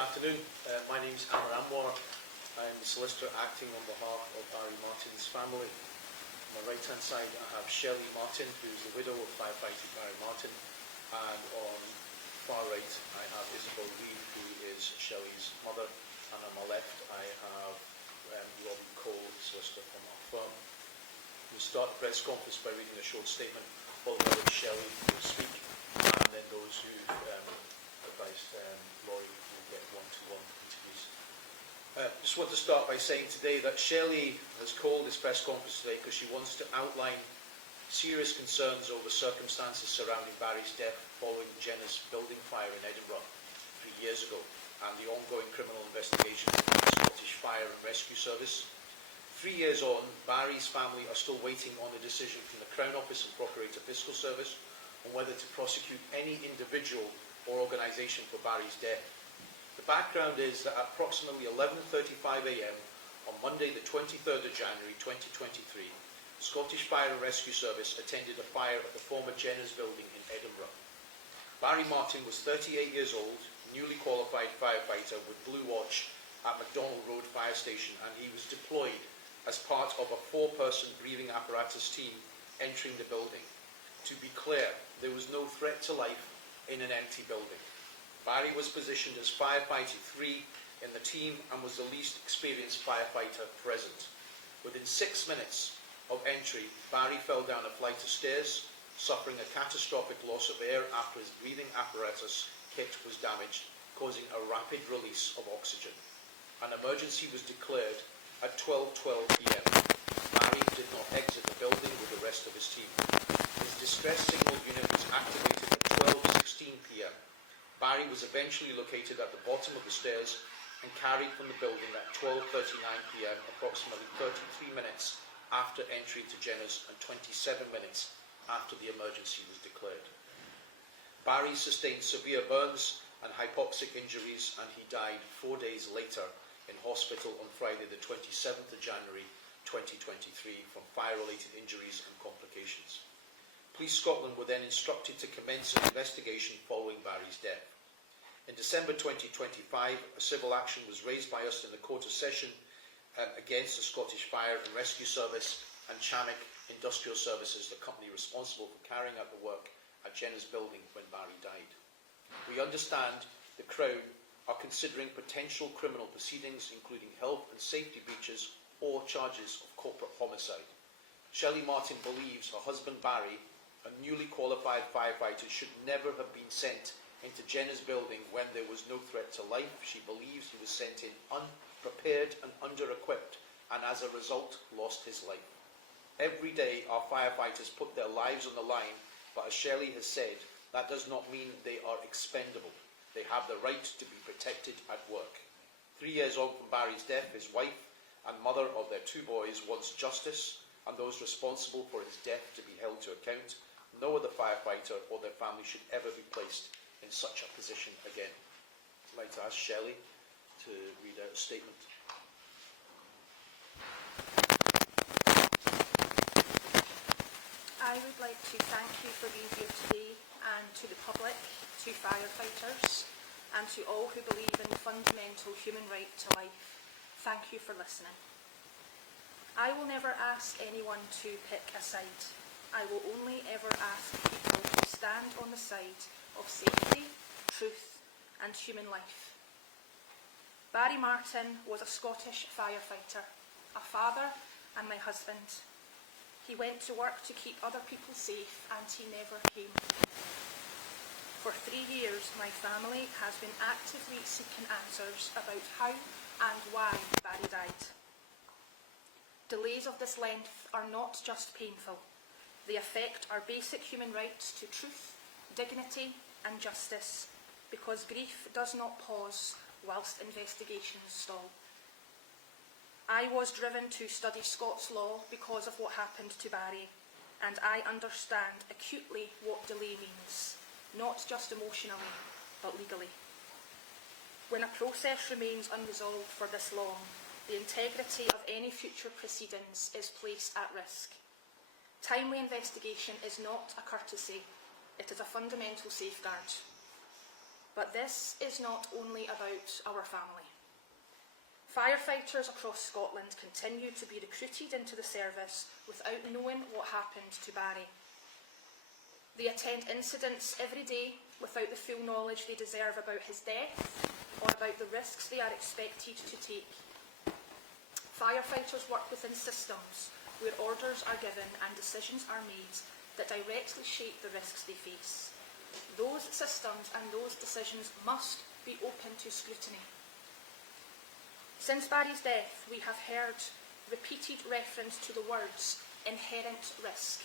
afternoon. My name is Aamer Anwar. I'm the solicitor acting on behalf of Barry Martin's family. On my right-hand side, I have Shelly Martin, who's the widow of firefighter Barry Martin, and on far right, I have Isabel Reed, who is Shelly's mother, and on my left, I have Robin Cole, the solicitor from our firm. We'll start the press conference by reading a short statement, followed by which Shelly will speak, and then those who advised Laurie will get one-to-one interviews. Just want to start by saying today that Shelly has called this press conference today because she wants to outline serious concerns over circumstances surrounding Barry's death following Jenner's building fire in Edinburgh 3 years ago and the ongoing criminal investigation of the Scottish Fire and Rescue Service. 3 years on, Barry's family are still waiting on a decision from the Crown Office and Procurator Fiscal Service on whether to prosecute any individual or organisation for Barry's death. The background is that at approximately 11:35 a.m. on Monday the 23rd of January 2023, the Scottish Fire and Rescue Service attended a fire at the former Jenner's building in Edinburgh. Barry Martin was 38 years old, newly qualified firefighter with Blue Watch at MacDonald Road Fire Station, and he was deployed as part of a 4-person breathing apparatus team entering the building. To be clear, there was no threat to life in an empty building. Barry was positioned as firefighter 3 in the team and was the least experienced firefighter present. Within 6 minutes of entry, Barry fell down a flight of stairs, suffering a catastrophic loss of air after his breathing apparatus kit was damaged, causing a rapid release of oxygen. An emergency was declared at 12:12 p.m. Barry did not exit the building with the rest of his team. His distress signal unit was activated at 12:16 p.m. Barry was eventually located at the bottom of the stairs and carried from the building at 12:39 p.m, approximately 33 minutes after entry to Jenner's and 27 minutes after the emergency was declared. Barry sustained severe burns and hypoxic injuries, and he died 4 days later in hospital on Friday the 27th of January 2023 from fire-related injuries and complications. Police Scotland were then instructed to commence an investigation following Barry's death. In December 2025, a civil action was raised by us in the Court of Session against the Scottish Fire and Rescue Service and Chamic Industrial Services, the company responsible for carrying out the work at Jenner's building when Barry died. We understand the Crown are considering potential criminal proceedings, including health and safety breaches or charges of corporate homicide. Shelly Martin believes her husband Barry, a newly qualified firefighter, should never have been sent into Jenner's building when there was no threat to life. She believes he was sent in unprepared and under-equipped, and as a result lost his life. Every day our firefighters put their lives on the line, but as Shelly has said, that does not mean they are expendable. They have the right to be protected at work. 3 years on from Barry's death, his wife and mother of their 2 boys wants justice, and those responsible for his death to be held to account. No other firefighter or their family should ever be placed in such a position again. I'd like to ask Shelly to read out a statement. I would like to thank you for being here today, and to the public, to firefighters, and to all who believe in the fundamental human right to life. Thank you for listening. I will never ask anyone to pick a side. I will only ever ask people to stand on the side of safety, truth, and human life. Barry Martin was a Scottish firefighter, a father and my husband. He went to work to keep other people safe, and he never came. For 3 years, my family has been actively seeking answers about how and why Barry died. Delays of this length are not just painful. They affect our basic human rights to truth, dignity and justice, because grief does not pause whilst investigations stall. I was driven to study Scots law because of what happened to Barry, and I understand acutely what delay means, not just emotionally, but legally. When a process remains unresolved for this long, the integrity of any future proceedings is placed at risk. Timely investigation is not a courtesy, it is a fundamental safeguard. But this is not only about our family. Firefighters across Scotland continue to be recruited into the service without knowing what happened to Barry. They attend incidents every day without the full knowledge they deserve about his death or about the risks they are expected to take. Firefighters work within systems where orders are given and decisions are made that directly shape the risks they face. Those systems and those decisions must be open to scrutiny. Since Barry's death, we have heard repeated reference to the words inherent risk.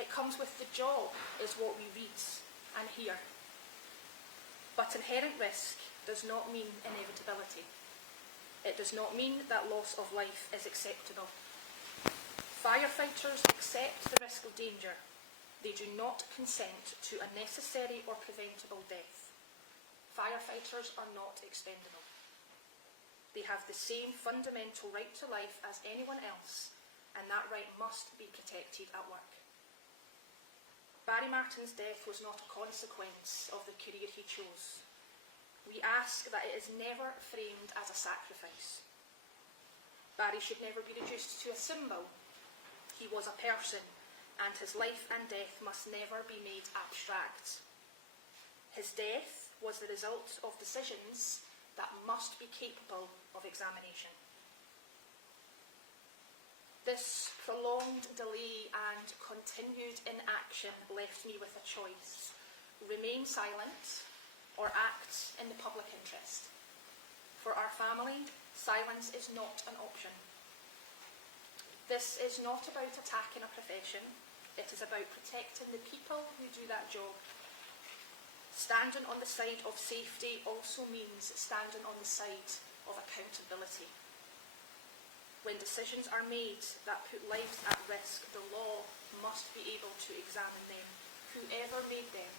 It comes with the job, is what we read and hear. But inherent risk does not mean inevitability. It does not mean that loss of life is acceptable. Firefighters accept the risk of danger. They do not consent to unnecessary or preventable death. Firefighters are not expendable. They have the same fundamental right to life as anyone else, and that right must be protected at work. Barry Martin's death was not a consequence of the career he chose. We ask that it is never framed as a sacrifice. Barry should never be reduced to a symbol. He was a person, and his life and death must never be made abstract. His death was the result of decisions that must be capable of examination. This prolonged delay and continued inaction left me with a choice: remain silent or act in the public interest. For our family, silence is not an option. This is not about attacking a profession, it is about protecting the people who do that job. Standing on the side of safety also means standing on the side of accountability. When decisions are made that put lives at risk, the law must be able to examine them, whoever made them,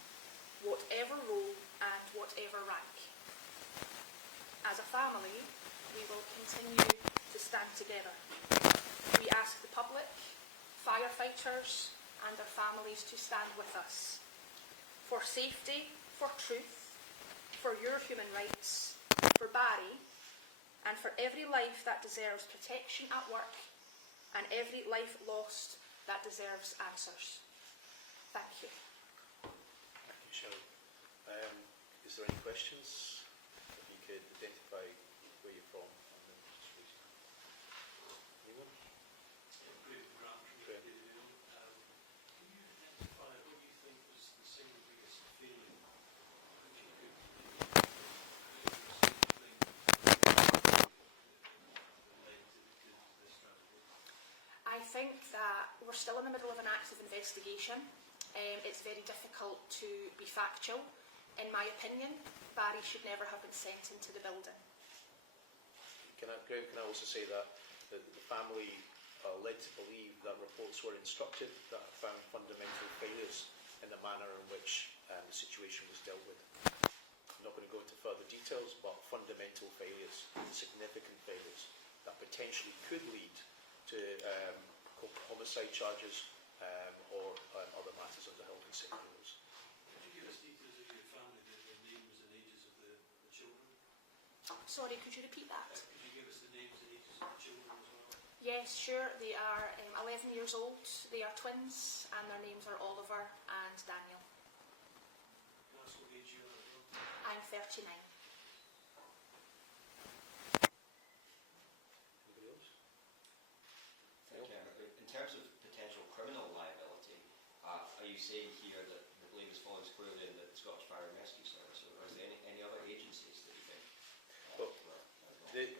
whatever role and whatever rank. As a family, we will continue to stand together. We ask the public, firefighters and their families to stand with us. For safety, for truth, for your human rights, for Barry, and for every life that deserves protection at work, and every life lost that deserves answers. Thank you. Thank you, Shelly. Is there any questions? If you could identify where you're from and then just raise your hand. Anyone? Graham. Can you identify what you think was the single biggest feeling which you could I think that we're still in the middle of an active investigation. It's very difficult to be factual. In my opinion, Barry should never have been sent into the building. Graham, can I also say that the family are led to believe that reports were instructed that found fundamental failures in the manner in which the situation was dealt with. I'm not going to go into further details, but fundamental failures, significant failures that potentially could lead to homicide charges or other matters under health and safety laws. Could you give us details of your family, the names and ages of the children? Sorry, could you repeat that? Could you give us the names and ages of the children as well? Yes, sure. They are 11 years old. They are twins, and their names are Oliver and Daniel. Can I ask what age you are as well? I'm 39. Anybody else? Thank you. In terms of potential criminal liability, are you saying here that the blame is falling squarely in the Scottish Fire and Rescue Service, or is there any other agencies that you think? Well,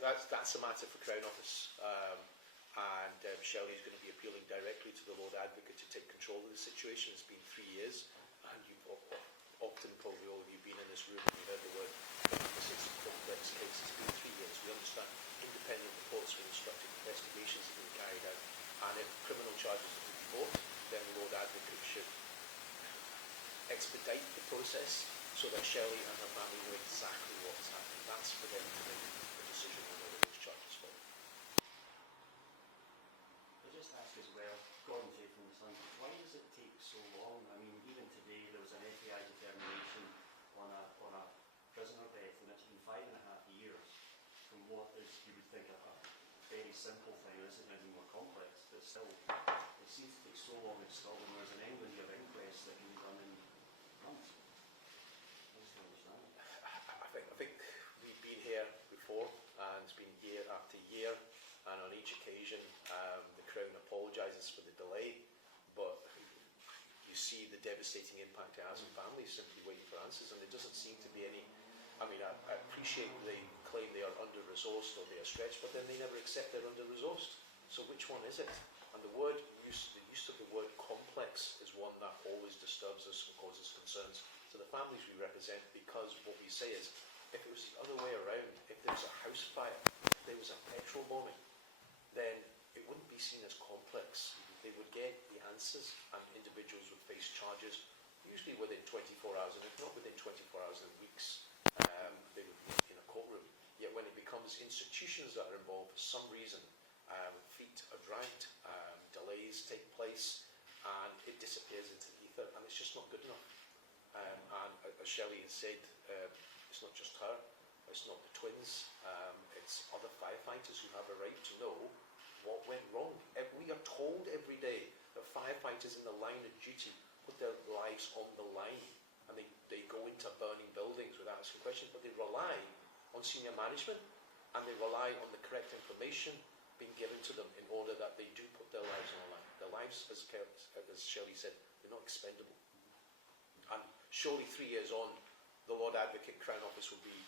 that's a matter for Crown Office, and Shelly is going to be appealing directly to the Lord Advocate to take control of the situation. It's been 3 years, and you've often, probably all of you, been in this room and you've heard the word this is a complex case. It's been 3 years. We understand independent reports were instructed, investigations have been carried out, and if criminal charges have been brought, then the Lord Advocate should expedite the process so that Shelly and her family know exactly what's happening. That's for them to make a decision on whether those charges fall. I'll just ask as well, Gordon J from the Sun, why does it take so long? I mean, even today there was an FAI determination on a you would think a very simple thing isn't any more complex, but still, it seems to take so long in Scotland, whereas in England you have inquests that can be done in months. I just don't understand it. I think we've been here before, and it's been year after year, and on each occasion the Crown apologises for the delay, but you see the devastating impact it has on families simply waiting for answers, and there doesn't seem to be any. I mean, I appreciate they claim they are under-resourced or they are stretched, but then they never accept they're under-resourced. So which one is it? And the use of the word complex is one that always disturbs us and causes concerns to the families we represent, because what we say is, if it was the other way around, if there was a house fire, if there was a petrol bombing, then it wouldn't be seen as complex. They would get the answers, and individuals would face charges, usually within 24 hours, and if not within 24 hours, in weeks. They would be in a courtroom. Yet when it becomes institutions that are involved for some reason, feet are dragged, delays take place, and it disappears into the ether, and it's just not good enough. And as Shelly has said, it's not just her, it's not the twins, it's other firefighters who have a right to know what went wrong. We are told every day that firefighters in the line of duty put their lives on the line, and they go into burning buildings without asking questions, but they rely on senior management, and they rely on the correct information being given to them in order that they do put their lives on the line. Their lives, as Shelly said, they're not expendable. And surely 3 years on, the Lord Advocate Crown Office will be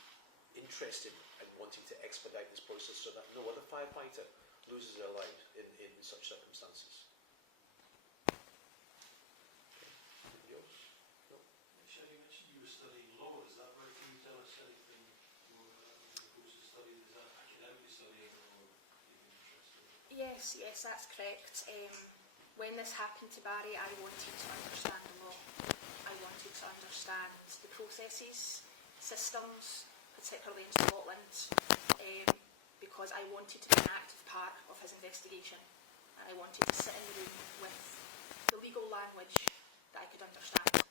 interested in wanting to expedite this process so that no other firefighter loses their life in such circumstances. Shelly, you mentioned you were studying law, is that right? Can you tell us anything more about the course of study? Is that academically studying or even interested? Yes, that's correct. When this happened to Barry, I wanted to understand the law. I wanted to understand the processes, systems, particularly in Scotland, because I wanted to be an active part of his investigation, and I wanted to sit in the room with the legal language that I could understand.